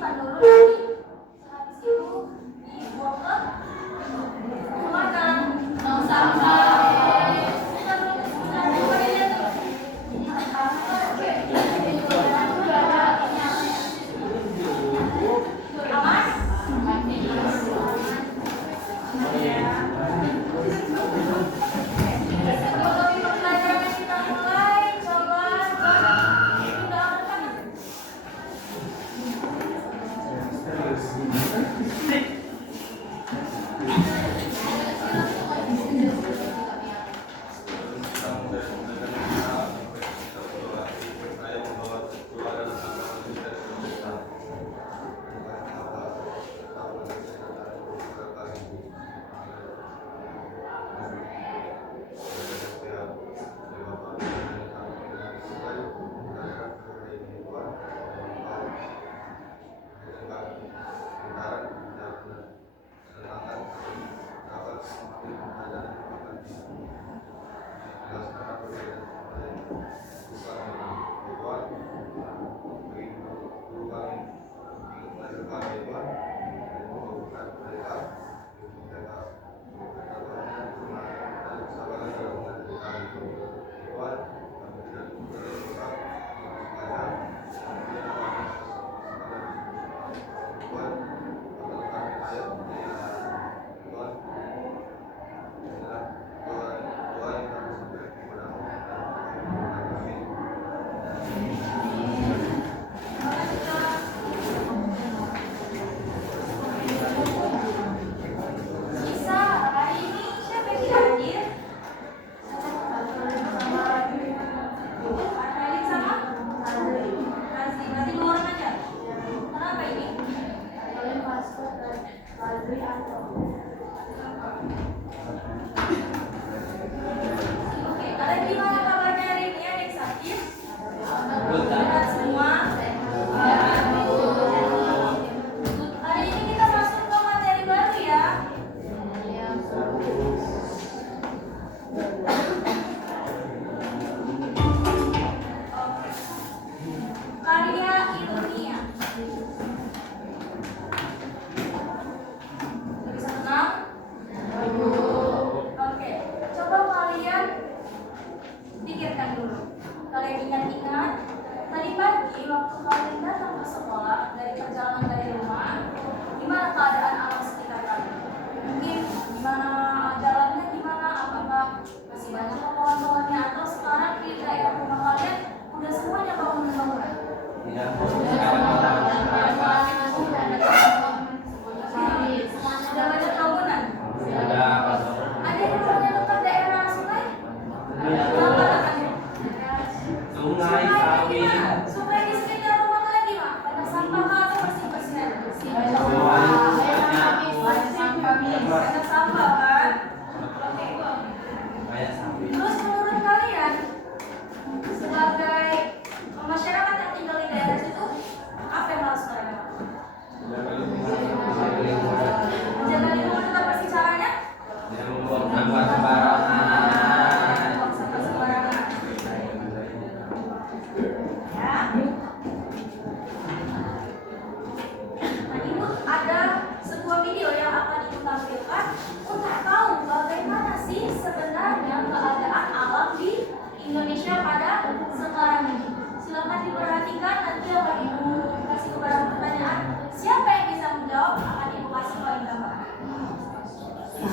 disimpan dulu nanti. Habis itu dibuang ke mana? Tong sampah.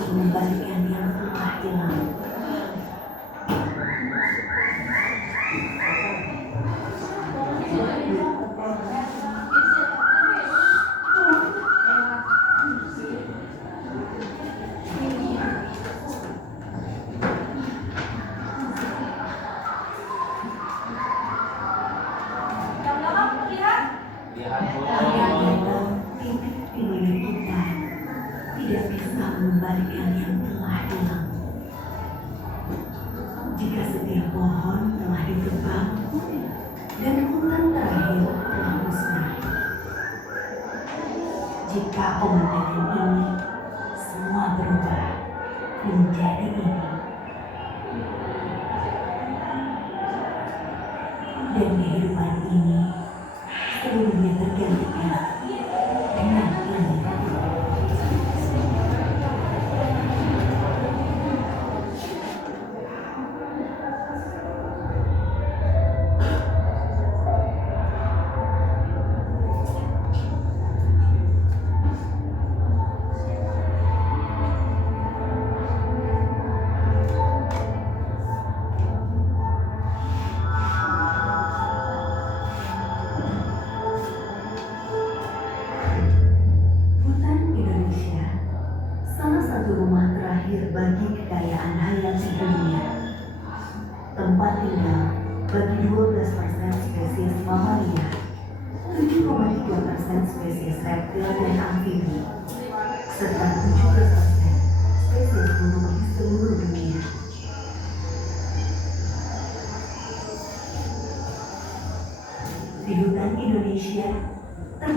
Mengembalikan yang telah hilang. Tidak bisa mengembalikan yang telah hilang. Jika setiap pohon telah ditebang dan hutan terakhir telah musnah, jika pemandangan ini semua berubah menjadi ini, dan kehidupan ini seluruhnya tergantikan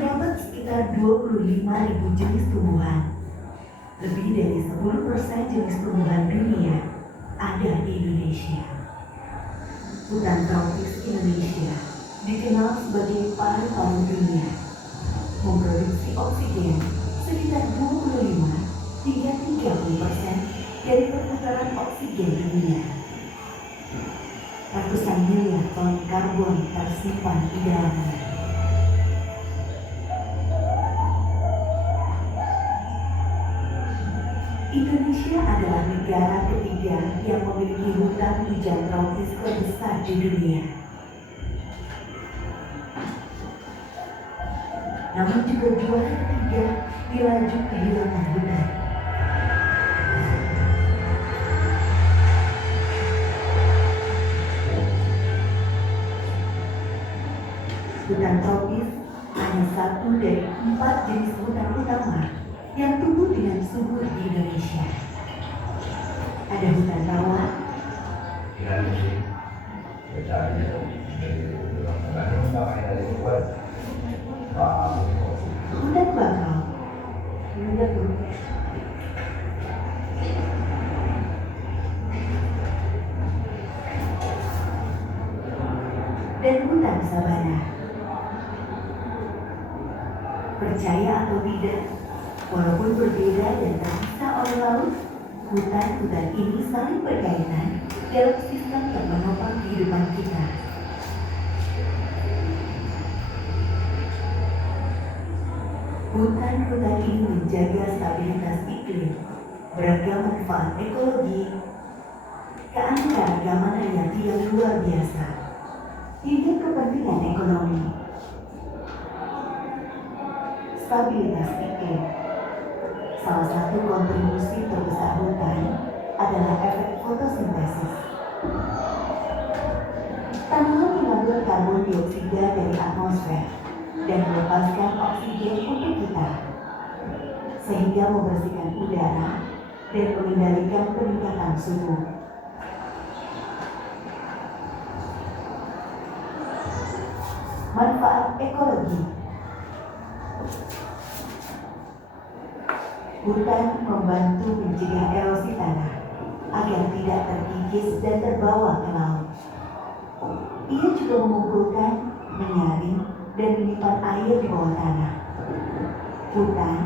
terdapat sekitar 25.000 jenis tumbuhan. Lebih dari 10% jenis tumbuhan dunia ada di Indonesia. Hutan tropis Indonesia dikenal sebagai paru-paru dunia, memproduksi oksigen sekitar 25 hingga 30% dari perputaran oksigen dunia. Ratusan miliar ton karbon tersimpan di dalamnya. Indonesia adalah negara ketiga yang memiliki hutan hujan tropis terbesar di dunia. Namun juga juara ketiga di laju kehilangan hutan. Hutan tropis hanya satu dari 4 jenis hutan utama yang tumbuh dengan subur di Indonesia. Ada hutan rawa, hutan bakau, dan hutan sabana. Percaya atau tidak, walaupun berbeda dan terpisah oleh laut, hutan-hutan ini saling berkaitan dalam sistem yang menopang kehidupan kita. Hutan-hutan ini menjaga stabilitas iklim, beragam manfaat ekologi, keanekaragaman hayati yang luar biasa, hingga kepentingan ekonomi. Stabilitas iklim. Salah satu kontribusi terbesar hutan adalah efek fotosintesis. Tanaman mengambil karbon dioksida dari atmosfer dan melepaskan oksigen untuk kita, sehingga membersihkan udara dan mengendalikan peningkatan suhu. Manfaat ekologi. Hutan membantu mencegah erosi tanah agar tidak terkikis dan terbawa ke laut. Ia juga mengumpulkan, menyaring, dan menyimpan air di bawah tanah. Hutan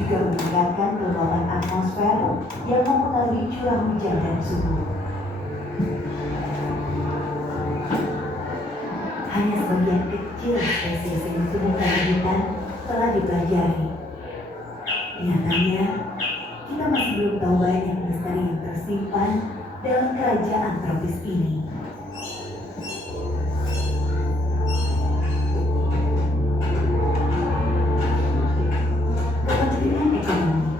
juga meningkatkan kelembapan atmosfer yang mempengaruhi curah hujan dan suhu. Hanya sebagian kecil spesies yang ditemukan di hutan telah dipelajari. Nyatanya, kita masih belum tahu banyak misteri yang tersimpan dalam kerajaan tropis ini. Kepentingan ekonomi.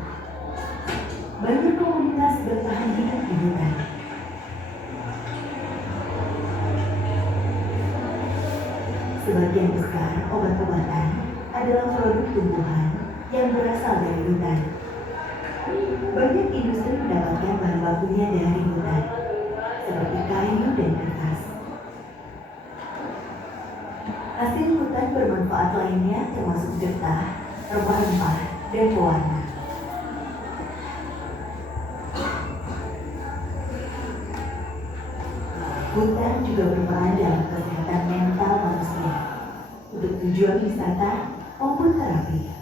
Banyak komunitas bertahan hidup di hutan. Sebagian besar obat-obatan adalah produk tumbuhan yang berasal dari hutan. Banyak industri mendapatkan bahan bakunya dari hutan, seperti kayu dan kertas. Hasil hutan bermanfaat lainnya termasuk getah, rempah-rempah, dan pewarna. Hutan juga berperan dalam kesehatan mental manusia untuk tujuan wisata maupun terapi.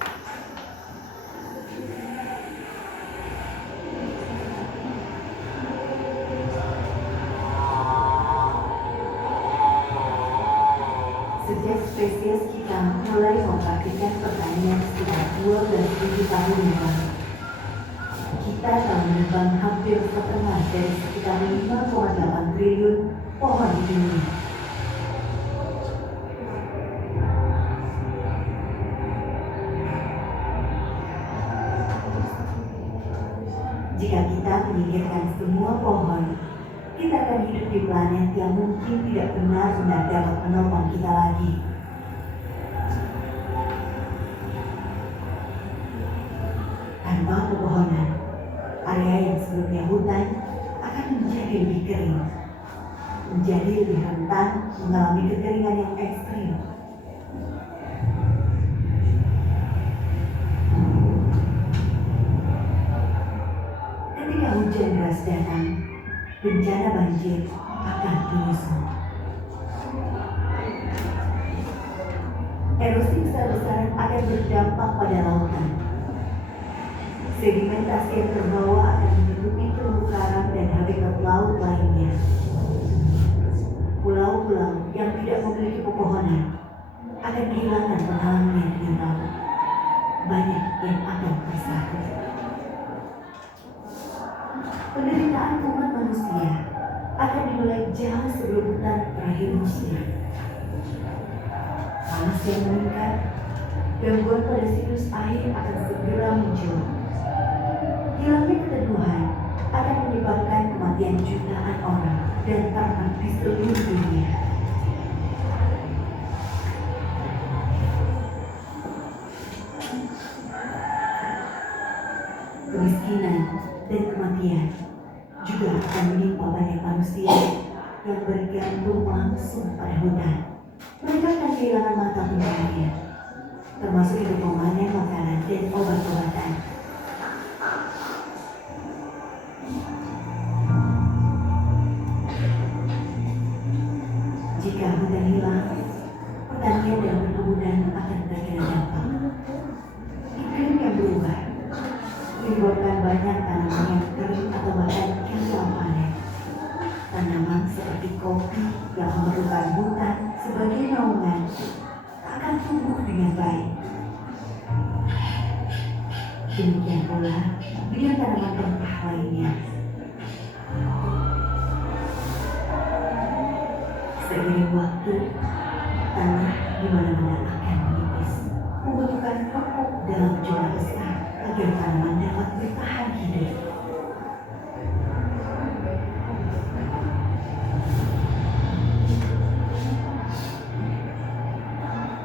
Sejak spesies kita mulai mempraktikkan pertanian sekitar 12.000 tahun yang lalu, kita telah menebang hampir setengah dari sekitar 5,8 triliun pohon di dunia. Jika kita menyingkirkan semua pohon, kita akan hidup di planet yang mungkin tidak benar-benar dapat menopang kita lagi. Tanpa pepohonan, area yang sebelumnya hutan akan menjadi lebih kering, menjadi lebih rentan mengalami kekeringan yang ekstrim. bencana banjir akan menyusul. Erosi besar-besaran akan berdampak pada lautan. Sedimentasi yang terbawa akan menutupi terumbu karang dan habitat laut lainnya. Pulau-pulau yang tidak memiliki pepohonan akan kehilangan penghalangnya di laut. Banyak yang akan tersangkut. Penderitaan umat manusia akan dimulai jauh sebelum hutan terakhir musnah. Panas yang meningkat, gangguan pada siklus air akan segera muncul. Hilangnya keteduhan akan menyebabkan kematian jutaan orang dan ternak di seluruh dunia. Kemiskinan dan kematian juga akan menimpa banyak manusia yang bergantung langsung pada hutan. Mereka akan kehilangan mata pencaharian, termasuk untuk memanen makanan dan obat-obatan. Jika hutan hilang, pertanian dan perkebunan akan terkena dampak. Iklim yang berubah menyebabkan banyak tanaman yang kering atau bahkan gagal panen. Tanaman seperti kopi yang memerlukan hutan sebagai naungan tak akan tumbuh dengan baik. Demikian pula dengan tanaman rempah lainnya. Seiring waktu, tanah di mana-mana akan menipis, membutuhkan pupuk dalam jumlah besar agar tanaman dapat bertahan hidup.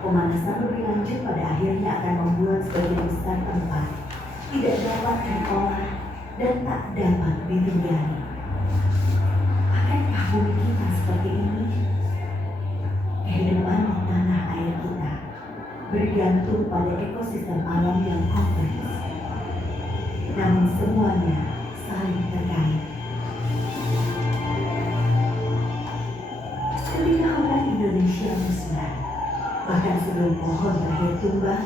Pemanasan lebih lanjut pada akhirnya akan membuat sebagian besar tempat tidak dapat diolah dan tak dapat ditinggali. Akankah bumi kita seperti ini? Kehidupan di tanah air kita bergantung pada ekosistem alam yang kompleks. Namun semuanya saling terkait. Ketika hutan Indonesia musnah, bahkan sebelum pohon terakhir tumbang,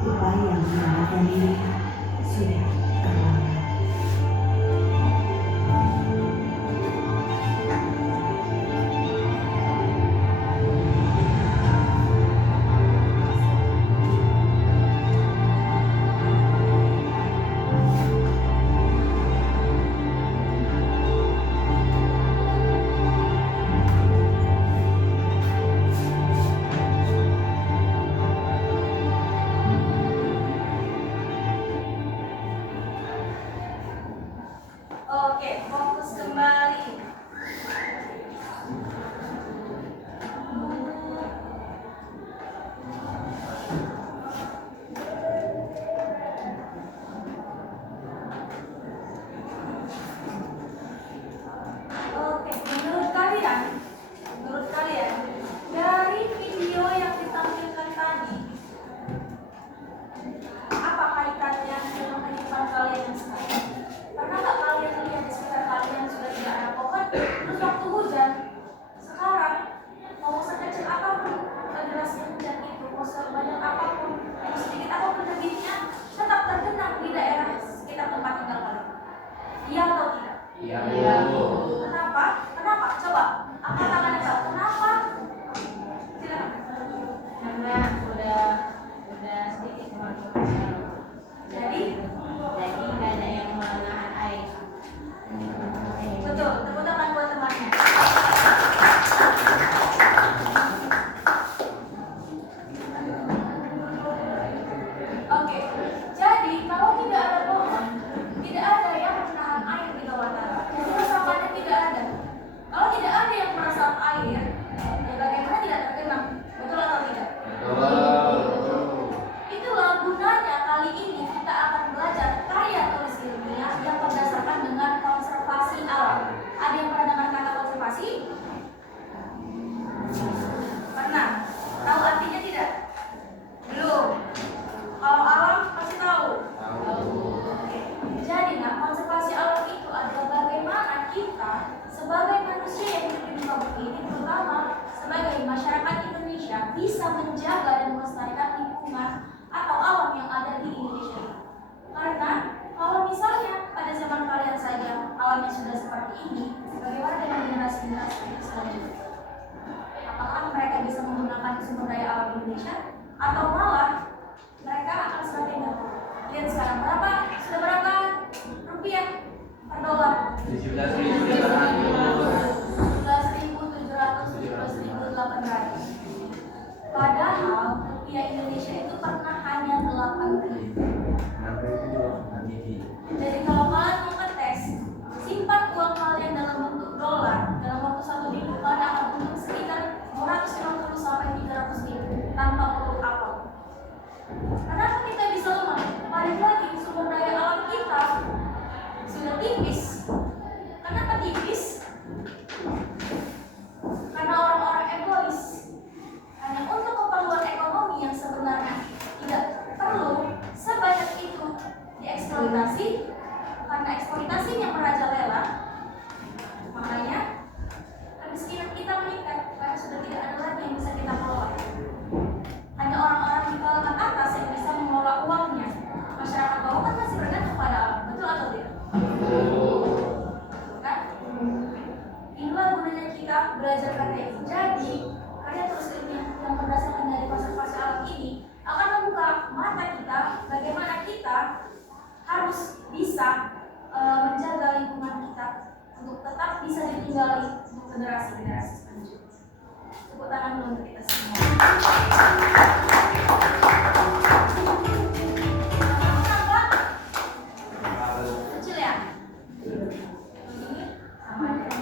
upaya menyelamatkan diri sudah terlambat. Oke, fokus kembali. Oke, menurut kalian, dari video yang ditampilkan tadi, apa kaitannya dengan kehidupan kalian yang sekarang? Pernah nggak kalian lihat di sekitar kalian sudah tidak ada pohon, terus waktu hujan, sekarang mau sekecil apapun derasnya hujan itu, mau sebanyak apapun, mau sedikit apapun debitnya, tetap tergenang di daerah sekitar tempat tinggal kalian. Iya atau tidak? Iya, Bu. Kenapa? Kenapa? Coba angkat tangannya Pak. Kenapa? Silakan. Karena udah sedikit kemampuan. Jadi nggak ada yang menahan air. betul, tepuk tangan buat temannya. Oke, jadi kalau tidak ada pohon, tidak ada yang menahan air di bawah tanah. Jadi resapannya tidak ada. Kalau tidak ada yang meresap air, ya bagaimana tidak tergenang? Betul atau tidak? Betul. Itulah gunanya kali ini kita akan belajar karya tulis ilmiah yang berdasarkan dengan konservasi alam. Ada yang pernah dengar kata konservasi? Pernah? Tahu artinya tidak? Belum. Kalau alam pasti tahu. Tahu. sumber daya alam Indonesia, atau malah mereka akan semakin dapat. Lihat sekarang sudah berapa rupiah per dolar? 17.717.800. Padahal rupiah Indonesia itu pernah hanya 8.000. Jadi kalau kalian mau ngetes, simpan uang kalian dalam bentuk dolar dalam waktu 1 minggu, kalian akan untung sekitar 250 sampai 300 ribu tanpa perlu apa. Kenapa kita bisa lemah? Balik lagi, sumber daya alam kita sudah tipis. Kenapa tipis? Karena orang-orang egois. Hanya untuk keperluan ekonomi yang sebenarnya tidak perlu sebanyak itu dieksploitasi. Karena eksploitasinya merajalela, makanya kemiskinan kita meningkat karena sudah tidak ada lagi yang bisa kita kelola. Hanya orang-orang di kalangan atas yang bisa mengelola uangnya. Masyarakat bawah kan masih bergantung pada alam, betul atau tidak? Betul kan? Inilah gunanya kita belajar KTI. Jadi karya terus ilmiah yang berdasarkan dari konservasi alam ini akan membuka mata kita bagaimana kita harus bisa menjaga lingkungan kita untuk tetap bisa ditinggali untuk generasi-generasi selanjutnya. Tepuk tangan dulu untuk kita semua. Kecil ya? Ini sama aja.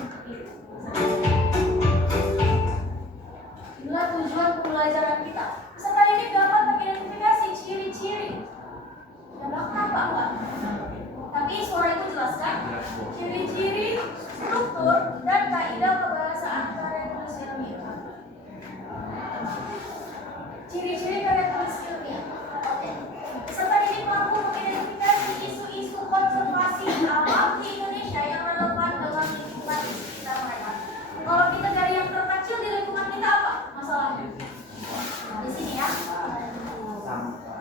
Inilah tujuan pembelajaran kita. Peserta ini dapat mengidentifikasi ciri-ciri. Dapat apa enggak? Tapi suara itu jelas kan? Ciri-ciri, struktur, dan kaidah kebahasaan karya tulis ilmiah. Ciri-ciri karya tulis ilmiah. Oke. Peserta ini mampu mengidentifikasi isu-isu konservasi alam di Indonesia yang relevan dengan lingkungan di sekitar mereka. Kalau kita dari yang terkecil di lingkungan kita apa masalahnya? Di sini ya.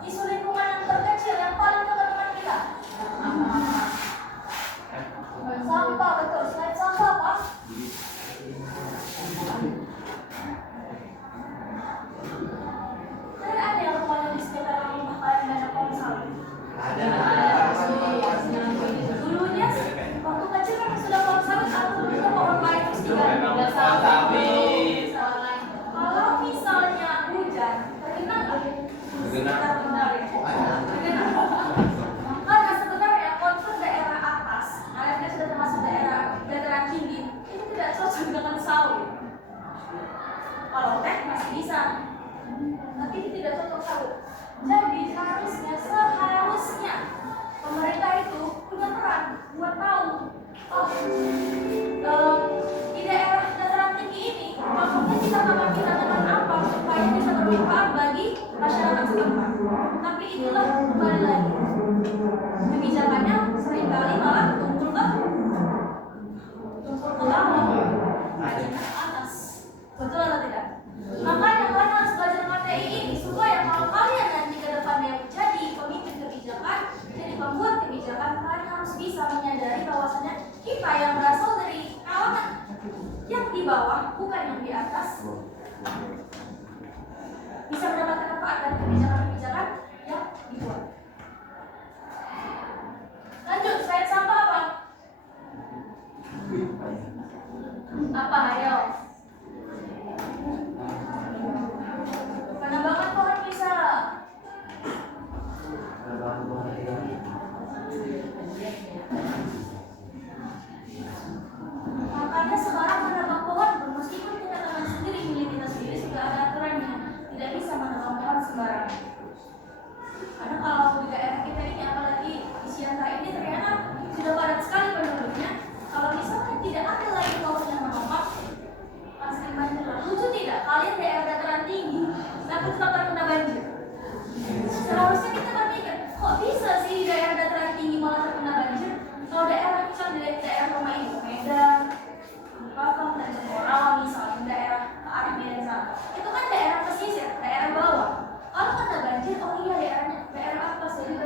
Isu lingkungan yang terkecil yang paling dekat dengan kita. Sampah, betul. Selain sampah apa? Kalian ada yang rumahnya di sekitar rumah kalian ada pohon sawi? Ada. Dulunya waktu kecil kan sudah pohon sawit atau dulunya pohon lain terus diganti? Kalau misalnya hujan, tergenang nggak? Sekitar benar ya? Tergenang. Karena sebenarnya kontur daerah atas, kalian kan sudah termasuk daerah dataran tinggi, itu tidak cocok dengan sawit. Kalau teh masih bisa, tapi itu tidak cocok sawit. Jadi seharusnya pemerintah itu punya peran buat tahu, di daerah dataran tinggi ini, maksudnya kita tanam apa supaya bisa bermanfaat bagi masyarakat setempat. Tapi itulah kembali lagi, kebijakannya seringkali malah tumpul ke bawah, ke atas. Betul atau tidak? Makanya kalian harus belajar materi ini supaya kalau kalian nanti ke depannya jadi pemimpin kebijakan, jadi pembuat kebijakan, kalian harus bisa menyadari bahwasanya kita yang berasal dari kalangan yang di bawah, bukan yang di atas, bisa mendapatkan manfaat dari kebijakan-kebijakan yang dibuat. Lanjut, slide sampah apa? Apa, ayo? Penambangan pohon bisa. Makanya sekarang menebang pohon, meskipun kita tanam sendiri, milik kita sendiri, sudah ada aturannya. Tidak bisa menebang pohon sembarangan. Karena kalau di daerah kita ini, apalagi di Siantar ini, ternyata sudah padat sekali penduduknya. Kalau misalkan tidak ada lagi pohon yang menopang, pasti banjir. Lucu tidak? Kalian daerah dataran tinggi, tapi tetap terkena banjir. Seharusnya kita berpikir, kok bisa sih di daerah dataran tinggi malah terkena banjir? Kalau daerah misalnya di daerah rumah ibu Medan, Bakang dan Cemorala misalnya, daerah ke arah Medan sana, itu kan daerah pesisir, daerah bawah. Kalau kena banjir, oh iya daerah atas, jadi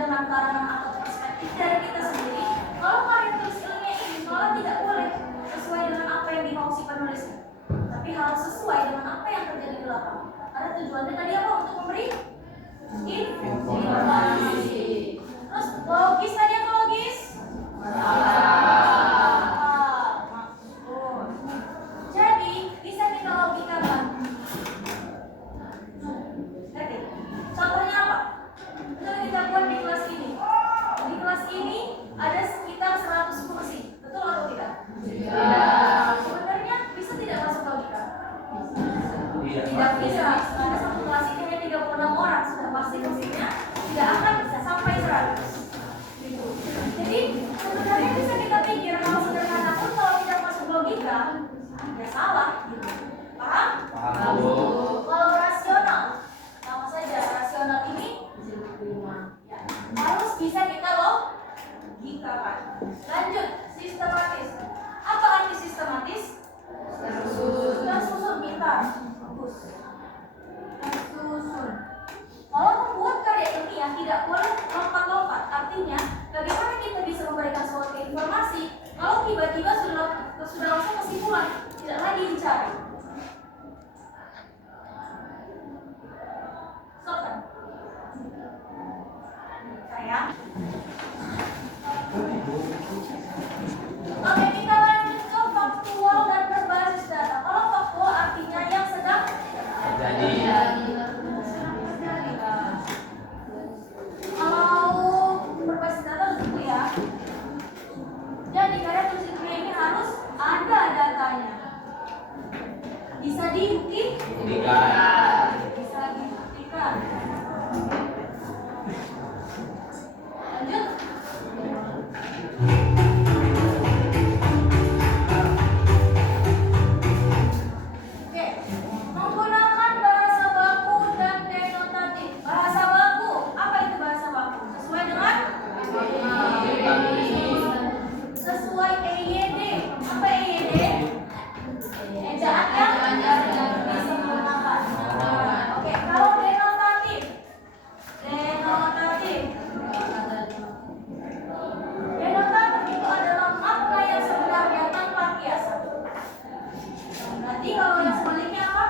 dengan karangan atau perspektif dari kita sendiri, kalau karya tulis ilmiah ini malah tidak boleh sesuai dengan apa yang dimau si penulis, tapi harus sesuai dengan apa yang terjadi di lapangan. Karena tujuannya tadi apa? Untuk memberi informasi. Terus logis tadi apa logis? Maksud. Jadi bisa kita logikakan. Oke. Contohnya apa? Betul kita buat di kelas ini. Di kelas ini ada sekitar 100 kursi. Betul atau tidak? Sebenarnya bisa tidak masuk logika? Tidak bisa. Karena satu kelas ini hanya 36 orang, sudah pasti kursinya tidak akan bisa sampai 100. Gitu. Jadi sebenarnya bisa kita pikir kalau sederhana pun kalau tidak masuk logika ya salah. Gitu. Paham? Kalau rasional, sama saja rasional ini ya, harus bisa kita logikakan. Lanjut, sistematis. Apa arti sistematis? Tersusun, pintar. Bagus. Tersusun. Kalau membuat karya ilmiah tidak boleh lompat-lompat. Artinya, bagaimana kita bisa memberikan suatu informasi kalau tiba-tiba sudah langsung kesimpulan, tidak lagi dicari. Sopan. Sayang. Oke, kita lanjut ke faktual dan berbasis data. Kalau faktual artinya yang sedang kalau berbasis data dulu ya. Jadi karya tulis ilmiah ini harus ada datanya. Bisa dibuktikan. Bisa dibuktikan. Lanjut. Oke, menggunakan bahasa baku dan denotatif. Bahasa baku, apa itu bahasa baku? Sesuai dengan sesuai EYD. Apa EYD? Ejaan yang disempurnakan. Oke, kalau denotatif. Denotatif itu adalah makna yang sebenarnya tanpa kiasan. Nanti kalau yang sebaliknya apa?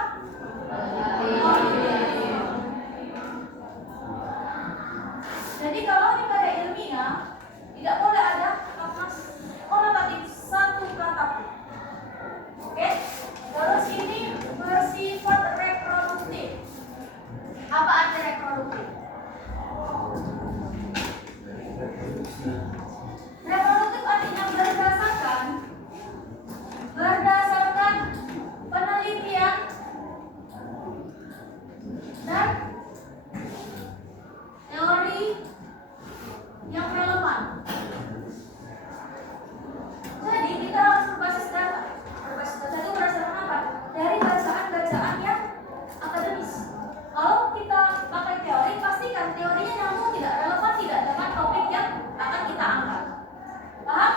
Jadi kalau di karya ilmiah tidak boleh ada makna konotatif satu kata pun. Oke? Terus ini bersifat reproduktif. Apa arti reproduktif? Reproduktif artinya berdasarkan penelitian dan teori yang relevan. Jadi kita harus berbasis data. Berbasis data itu berdasarkan apa? Dari bacaan-bacaan yang akademis. Kalau kita pakai teori, pastikan teorinya nyambung, tidak relevan, tidak dengan topik yang akan kita angkat. Paham?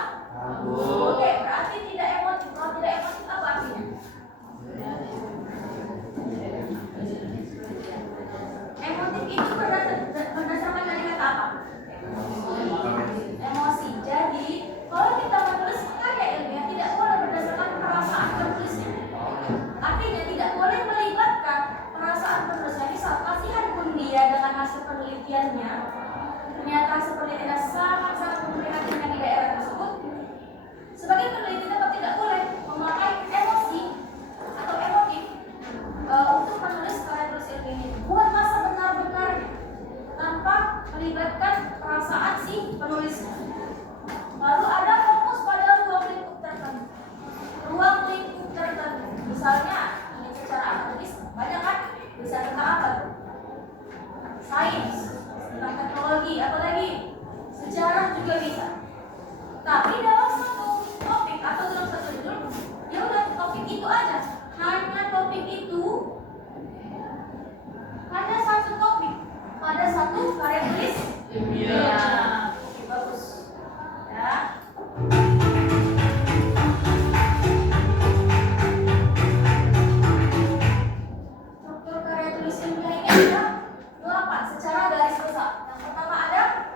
Oke, berarti tidak emotif. Kalau tidak emotif apa artinya? Emotif itu berdasarkan dari kata apa? Emosi. Jadi, kalau kita menulis karya ilmiah tidak boleh berdasarkan perasaan penulisnya. Artinya tidak boleh melibatkan perasaan penulisnya. Misal, kasihan pun dia dengan hasil penelitiannya, ternyata hasil penelitiannya sangat-sangat memprihatinkan di daerah tersebut. Sebagai peneliti tetap tidak boleh memakai emosi atau emotif untuk menulis karya tulis ilmiah ini. Buat masa benar-benar tanpa melibatkan perasaan si penulisnya. Lalu ada fokus pada ruang lingkup tertentu. Ruang lingkup tertentu. Misalnya ini secara akademis banyak kan? Bisa tentang apa tuh? Sains, tentang teknologi, apalagi sejarah juga bisa. Tapi dalam satu topik atau dalam satu judul, ya udah topik itu aja. Hanya topik itu, hanya satu topik pada satu karya tulis. Iya. Bagus. Ya. Struktur karya tulis ilmiah ini ada 8 secara garis besar. Yang pertama ada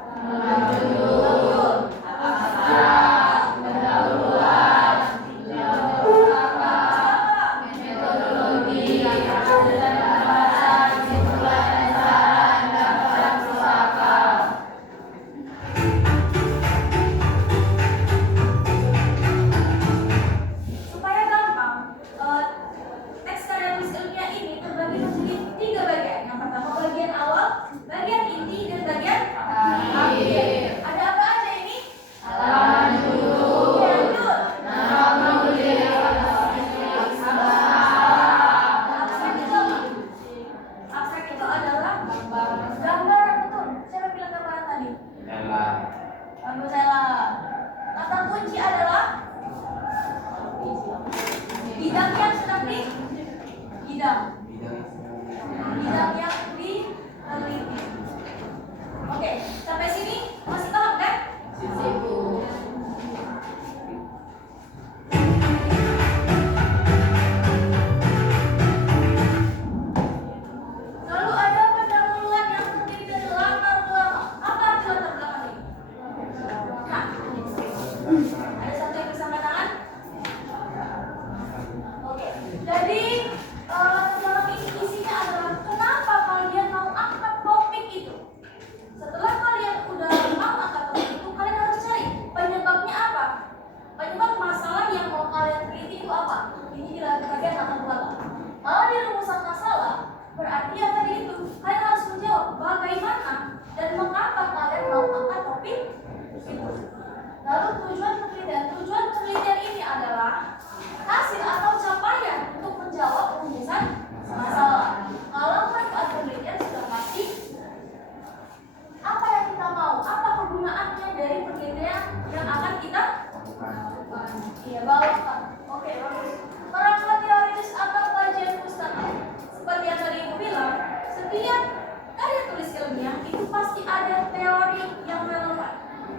Iya, bawa Kak. Oke, bagus. Kerangka teoritis atau kajian pustaka. Seperti yang tadi Ibu bilang, setiap karya tulis ilmiah itu pasti ada teori yang relevan.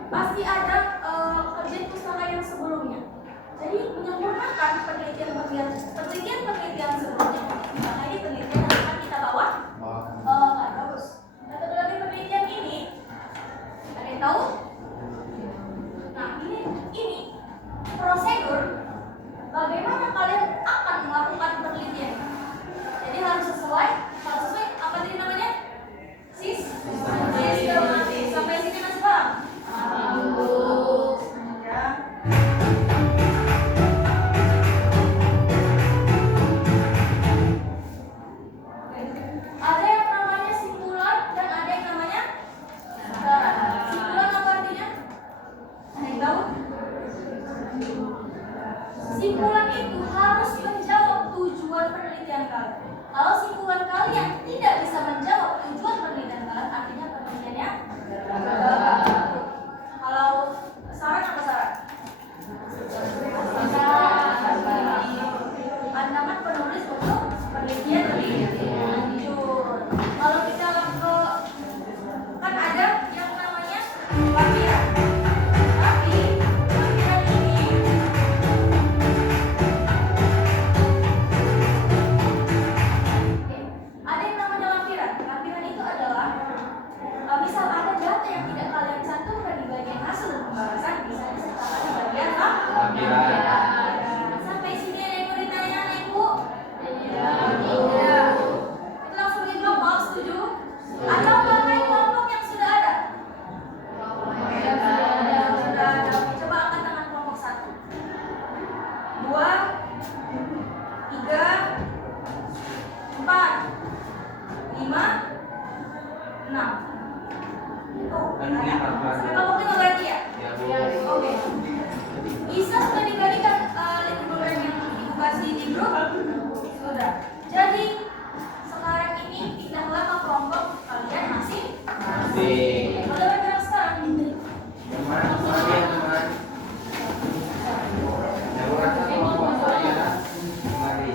Pasti ada kajian pustaka yang sebelumnya. Jadi menyempurnakan penelitian sebelumnya. Misalnya ini penelitian yang akan kita bawa. Bagus. Metodologi penelitian ini ada yang tahu? Nah, ini prosedur bagaimana kalian akan melakukan penelitian. Jadi harus sesuai apa tadi namanya? Sistematis. Sampai sini masih paham? Ya. Ada yang namanya simpulan dan ada yang namanya syarat. Simpulan apa artinya? Ada yang tahu? Simpulan itu harus menjawab tujuan penelitian kalian. Kalau simpulan kalian tidak bisa menjawab tujuan penelitian kalian, artinya penelitiannya gagal. Kalau syarat apa syarat? Pandangan penulis untuk penelitian lebih lanjut. Kalau kita ke kan ada yang namanya lampiran. Tapi lampiran ini ada yang namanya lampiran. Lampiran itu adalah misal ada data yang tidak kalian cantumkan di bagian hasil pembahasan, bisa disertakan di bagian Lampiran. Sampai sini ada yang mau ditanya, Ibu? Iya. Itu langsung di kelompok, setuju? Atau pakai kelompok yang sudah ada? Sudah ada. Coba angkat tangan kelompok 1, 2, 3, 4, 5, 6. Oh, ada. Sampai kelompok 5 berarti ya? Ya, Bu. Oke. Bisa sudah diberikan link program yang Ibu kasih di grup? Sudah. Jadi sekarang ini pindahlah ke kelompok kalian masing. Masing. Boleh bergerak sekarang? Teman, teman. Yang merasa kelompok saya, mari.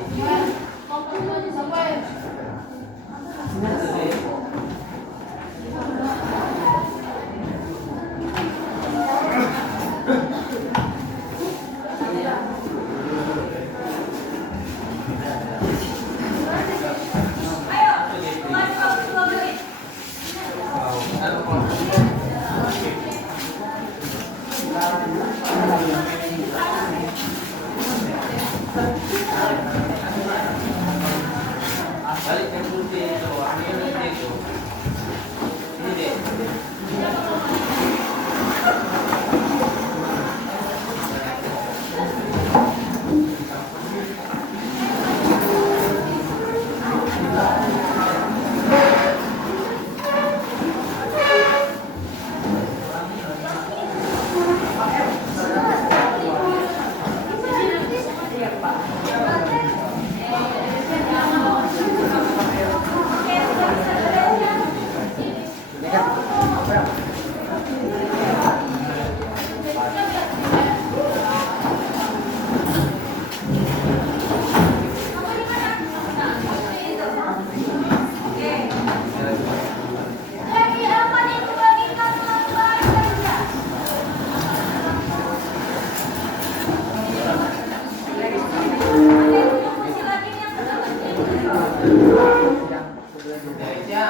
Ayo, mulai waktu 2 menit. Balik yang putih itu, warnanya itu. Ini deh. Lagi apa nih membagikan lembar kerja? Ada yang punya lagi yang Ya,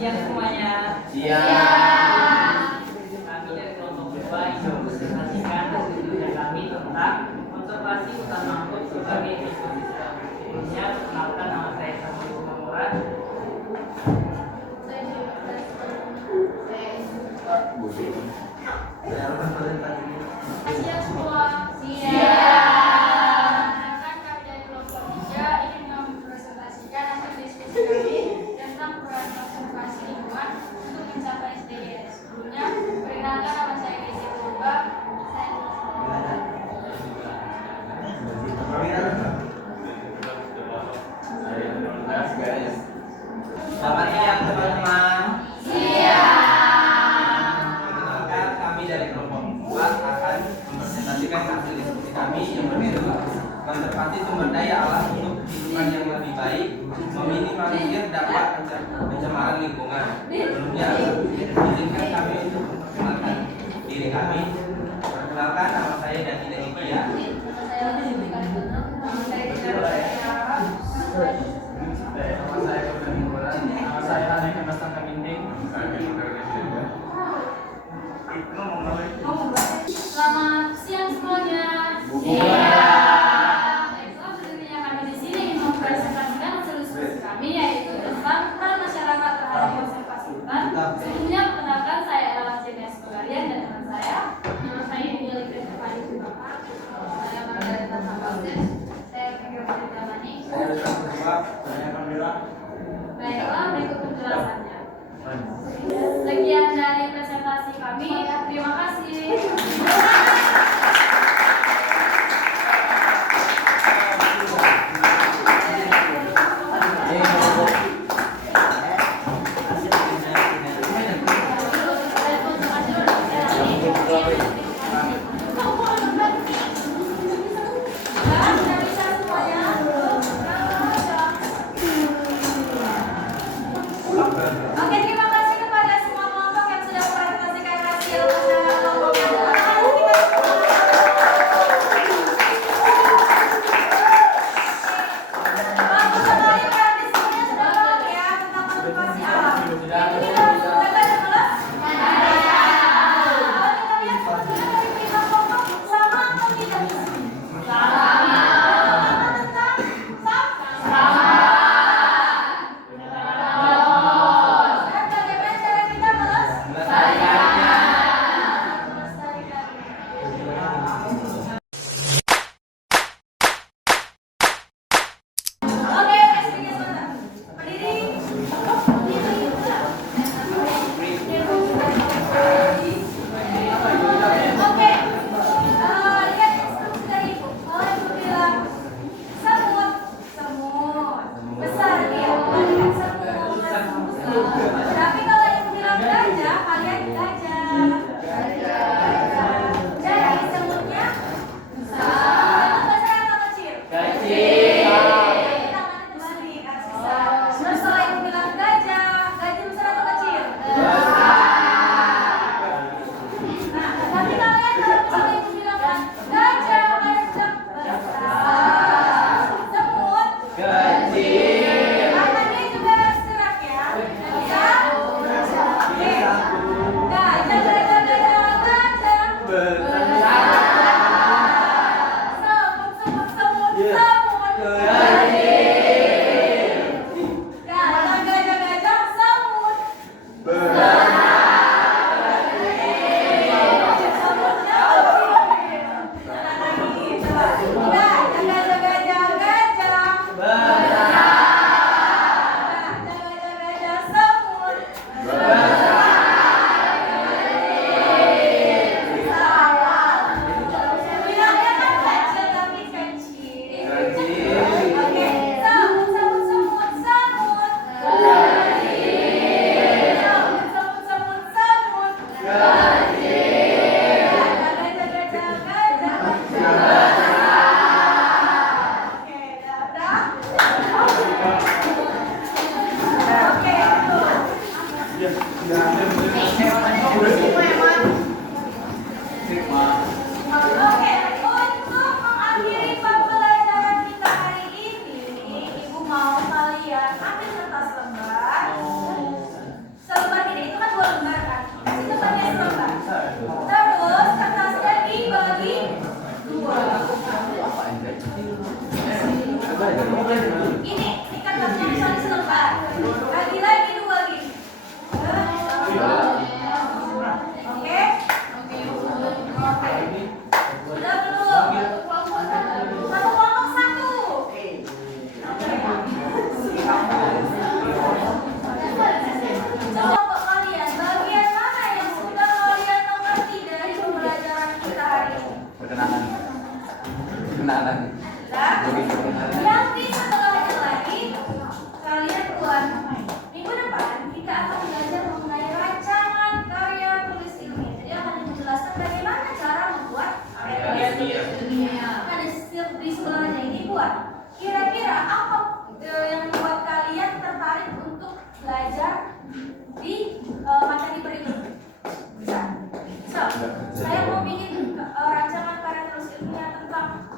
Siap semuanya. Kami dari kelompok 2 ingin mempresentasikan hasil kerja kami tentang konservasi hutan mangrove sebagai ekosistem. Sebelumnya, perkenalkan nama saya Samuel Murad. Siap semua. Perkenalkan kami dari kelompok 3 ingin mempresentasikan hasil diskusi kami tentang peran konservasi lingkungan untuk mencapai SDGs. Sebelumnya, perkenalkan nama saya Gezi Purba. Selamat siang teman-teman. Perkenalkan kami dari kelompok 4 akan mempresentasikan hasil diskusi kami yang berjudul konservasi sumber daya alam untuk kehidupan yang lebih baik, meminimalisir dampak pencemaran lingkungan. Sebelumnya, izinkan kami untuk memperkenalkan diri kami. Perkenalkan, nama saya Dani Danikia. Nama saya Kurniawan Murad. Nama saya Aneka Nastaka Ginting. Selamat siang semuanya. Baiklah, selanjutnya kami di sini ingin mempresentasikan hasil diskusi kami yaitu tentang peran masyarakat terhadap konservasi hutan. Sebelumnya, perkenalkan saya adalah Jenias Pegarian dan teman saya. Nama saya Yuli Kristifani Subaka. Saya Margareta Sampausis. Saya Fikir Damani. Baiklah, berikut penjelasannya. Sekian dari presentasi kami. Terima kasih. Oke, terima kasih kepada semua kelompok yang sudah mempresentasikan hasil kerja kelompoknya. Bagus sekali peran diskusinya sudah lengkap ya tentang konservasi alam. Jadi kita harus mulai kelas. Kalau kita lihat sebetulnya dari lima kelompok sama atau tidak? Sama. Tentang sama. Dan bagaimana cara kita melestarikannya? Oke, sedikit sebentar. Berdiri. Oke. Lihat instruksi dari Ibu. Kalau Ibu bilang semut, semut. Besar dia. Lihat semut. Tapi kalau Ibu bilang gajah, kalian gajah. Jadi semutnya besar. Semut besar atau kecil? Tangannya terbalik, harus bisa. Terus kalau Ibu bilang gajah, gajah besar atau kecil? Nah, tapi kalian kalau misalnya Ibu bilang gajah, kalian bilang besar. Semut tangannya juga harus gerak ya. Bisa? Oke. Gajah, gajah, gajah, gajah. Semut, semut, semut, semut. Gajah, gajah, gajah, semut. Semutnya kecil. Tenang lagi, coba. Gajah, gajah, gajah, gajah. Gajah, gajah, gajah, semut. Salah. Bilangnya kan kecil tapi kecil. Oke, semut, semut, semut, semut. Semut, semut, semut, semut. Gajah, gajah, gajah, gajah. Oke, dadah. Oke, Oke, untuk mengakhiri pembelajaran kita hari ini, Ibu mau kalian ambil kertas lembar. Ini kata-kata misalnya selembar. Lagi-lagi 2 gini. Oke? Oke. Sudah belum? Satu kelompok 1. Kelompok kalian, bagian mana yang sudah kalian mengerti dari pembelajaran kita hari ini? Perkenalan. Nah, yang di setelahnya lagi kalian buat minggu depan kita akan belajar mengenai rancangan karya tulis ilmiah. Jadi akan menjelaskan bagaimana cara membuat karya tulis ilmiah. Ada di sebelahnya ini buat. Kira-kira apa yang membuat kalian tertarik untuk belajar di materi berikut? Bisa. So, saya mau bikin rancangan karya tulis ilmiah tentang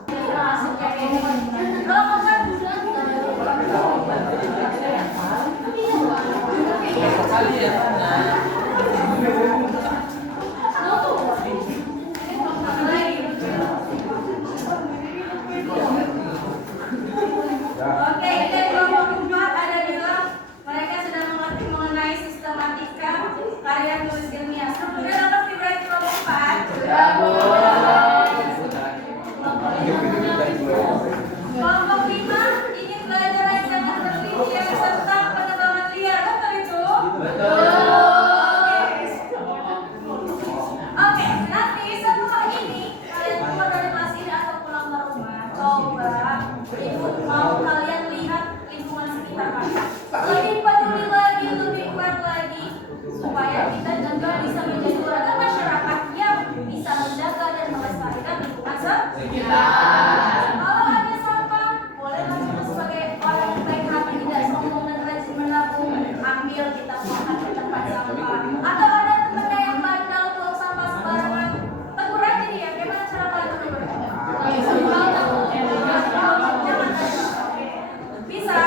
kalau mau kan Kali ya. Oke, ini kelompok 4 ada bilang mereka sudah mengerti mengenai sistematika karya tulis ilmiah. Sudah dapat figuran kelompok 4. Kelompok 5 ingin belajar rancangan penelitian tentang penebangan liar, betul itu? Oke, nanti setelah ini kalian keluar dari kelas ini atau pulang ke rumah, coba ibu mau kalian lihat lingkungan sekitar kalian. Lebih peduli lagi, lebih kuat lagi, supaya kita juga bisa menjadi warga masyarakat yang bisa menjaga dan melestarikan lingkungan sekitar. Kalau ada sampah, boleh masuk sebagai orang yang baik hati, tidak sombong dan rajin menabung, ambil kita buangkan ke tempat sampah. Atau ada temennya yang bandel buang sampah sembarangan, tegur aja dia. Gimana cara kalian tegur? Bisa?